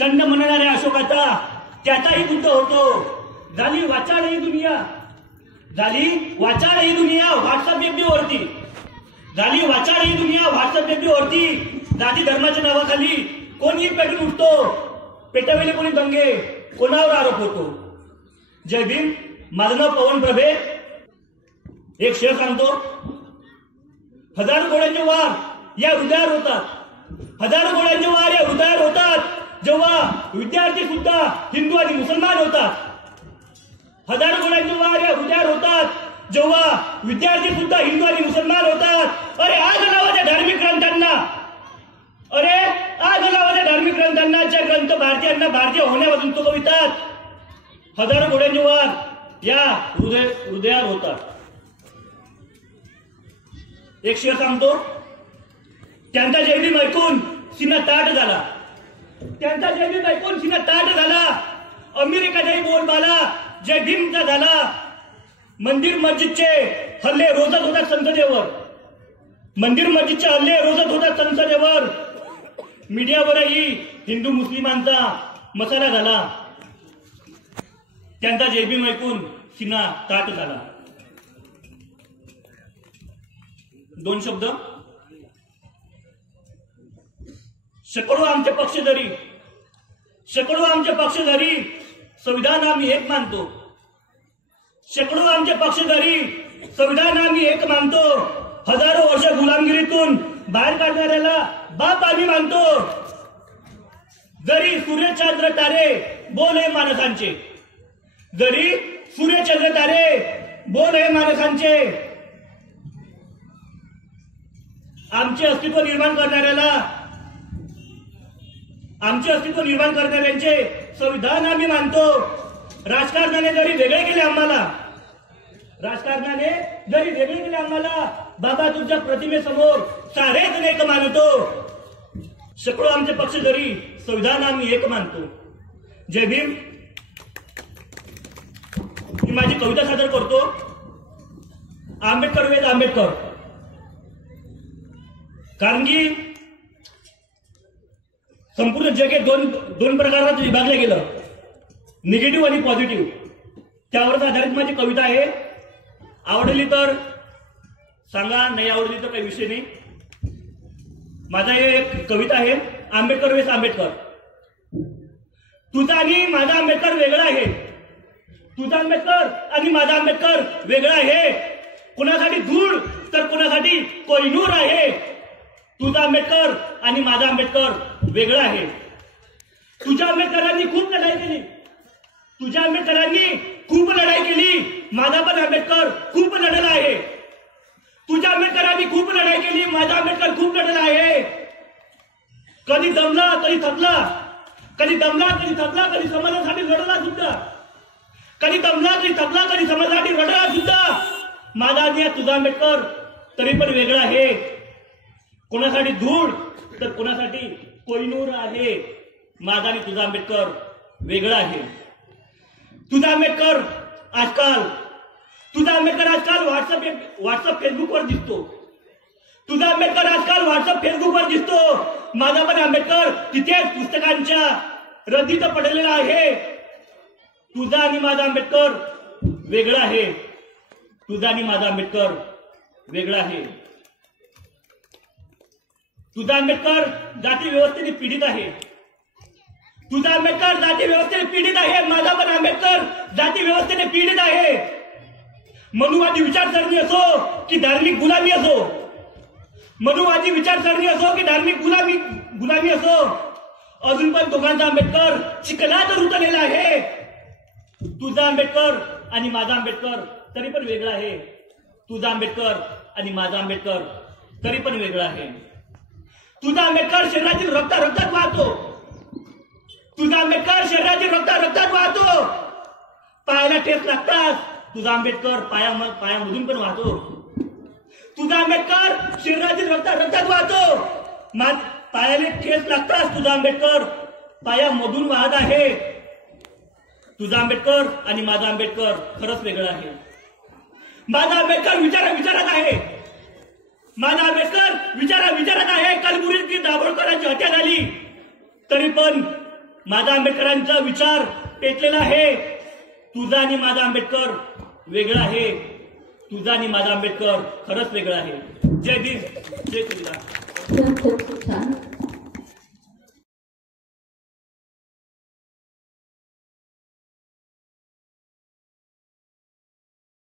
षंड म्हणणाऱ्या अशोकाचा त्याचाही बुद्ध होतो. झाली वाचाळ ही दुनिया, झाली वाचाळ ही दुनिया व्हॉट्सअप एफबीवरती, झाली वाचाळ ही दुनिया व्हॉट्सअप एफबीवरती. जाती धर्माच्या नावाखाली कोणी पेटून उठतो, पेटवलेले कोणी दंगे, कोणावर आरोप होतो. जय भीम. माझं नाव पवन प्रभे. एक शेर सांगतो. हजारो गोळ्यांचे वार या हृदयावर होतात, हजारो गोळ्यांचे वार या हृदयावर होतात जेव्हा विद्यार्थी सुद्धा हिंदू आणि मुसलमान होतात. हजारो गोळ्यांचे वार या हृदयावर होतात जेव्हा विद्यार्थी सुद्धा हिंदू आणि मुसलमान होतात. अरे आग लावाच्या धार्मिक ग्रंथांना, अरे आग लावाच्या धार्मिक ग्रंथांना, ज्या ग्रंथ भारतीयांना भारतीय होण्यापासून चुकवितात. हजारो गोळ्यांचे वार या हृदयावर होतात. एक शेर सांगतो. त्यांचा जय भीम ऐकून सीना ताट झाला, त्यांचा जय भीम ऐकून सीना ताट झाला. अमेरिकेचाही बोलबाला जय भीमचा झाला. मंदिर मस्जिदचे हल्ले रोजत होतात संसदेवर, मंदिर मस्जिदचे हल्ले रोजत होतात संसदेवर. मीडियावरही हिंदू मुस्लिमांचा मसाला झाला. त्यांचा जय भीम ऐकून सीना ताट झाला. दोन शब्द. शेकडो आमचे पक्षधरी, शेकडो आमचे पक्षधरी, संविधान आम्ही एक मानतो. शेकडो आमचे पक्षधरी, संविधान आम्ही एक मानतो. हजारो वर्ष गुलामगिरीतून बाहेर काढणाऱ्याला बाप आम्ही मानतो. जरी सूर्यचंद्र तारे बोल हे माणसांचे, जरी सूर्यचंद्र तारे बोल हे माणसांचे. आमचे अस्तित्व निर्माण करणाऱ्याला, आमचे अस्तित्व निर्माण करणाऱ्यांचे संविधान आम्ही मानतो. राजकारणाने जरी वेगळे केले आम्हाला, राजकारणाने जरी वेगळे केले आम्हाला, बाबा तुमच्या प्रतिमेसमोर सारेच एक मानतो. शेकडो आमचे पक्ष जरी, संविधान आम्ही एक मानतो. जय भीम. मी माझी कविता सादर करतो. आंबेडकर वेद आंबेडकर. कारण की संपूर्ण जग हे दोन प्रकारात विभागलं गेलं, निगेटिव्ह आणि पॉझिटिव्ह. त्यावरच आधारित माझी कविता आहे. आवडली तर सांगा, नाही आवडली तर काही विषय नाही. माझा हे एक कविता आहे. आंबेडकर वेस आंबेडकर. तुझा आणि माझा आंबेडकर वेगळा आहे, तुझा आंबेडकर आणि माझा आंबेडकर वेगळा आहे. कुणासाठी धूळ तर कुणासाठी कोहिनूर आहे. तुझा आंबेडकर आणि माझा आंबेडकर वेगळा आहे. तुझ्या आंबेडकरांनी खूप लढाई केली, तुझ्या आंबेडकरांनी खूप लढाई केली. माझा पण आंबेडकर खूप लढला आहे. तुझ्या आंबेडकरांनी खूप लढाई केली, माझा आंबेडकर खूप लढला आहे. कधी दमला कधी थकला, कधी दमला कधी थकला, कधी समाजासाठी लढला सुद्धा, कधी दमला कधी थकला, कधी समाजासाठी लढला सुद्धा. माझा आणि तुझा आंबेडकर तरी पण वेगळा आहे. कोणासाठी धूळ तर कोणासाठी कोहिनूर आहे. माझा आणि तुझा आंबेडकर वेगळा आहे. तुझा आंबेडकर आजकाल, तुझा आंबेडकर आजकाल व्हॉट्सअप फेसबुकवर दिसतो. तुझा आंबेडकर आजकाल व्हॉट्सअप फेसबुकवर दिसतो. माझा पण आंबेडकर तिथेच पुस्तकांच्या रद्दीत पडलेला आहे. तुझा आणि माझा आंबेडकर वेगळा आहे. तुझा आणि माझा आंबेडकर वेगळा आहे. तुझा आंबेडकर जाती व्यवस्थेने पीडित आहे. तुझा आंबेडकर जाती व्यवस्थेने पीडित आहे. माझा पण आंबेडकर जाती व्यवस्थेने पीडित आहे. मनुवादी विचारसरणी असो की धार्मिक गुलामी असो, मनुवादी विचारसरणी असो की धार्मिक गुलामी असो, अजून पण दोघांचा आंबेडकर चिखलात रुतलेला आहे. तुझा आंबेडकर आणि माझा आंबेडकर तरी पण वेगळा आहे. तुझा आंबेडकर आणि माझा आंबेडकर तरी पण वेगळा आहे. तुझा आंबेडकर शरीरातील रक्तात वाहतो. तुझा आंबेडकर शरीरातील रक्तात वाहतो. पायाला ठेच लागतात, तुझा आंबेडकर पायामधून पण वाहतो. तुझा आंबेडकर शरीरातील रक्तात वाहतो. पायाला ठेच लागतात, तुझा आंबेडकर पायामधून वाहत आहे. तुझा आंबेडकर आणि माझा आंबेडकर खरंच वेगळा आहे. माझा आंबेडकर विचारात आहे. माझा आंबेडकर विचारात आहे. कलबुर्गी दाभोळकरांची हत्या झाली तरी पण माझा आंबेडकरांचा विचार पेटलेला आहे. तुझा आणि माझा आंबेडकर वेगळा आहे. तुझा आणि माझा आंबेडकर खरंच वेगळा आहे. जय भीम, जय तुला. खूप छान.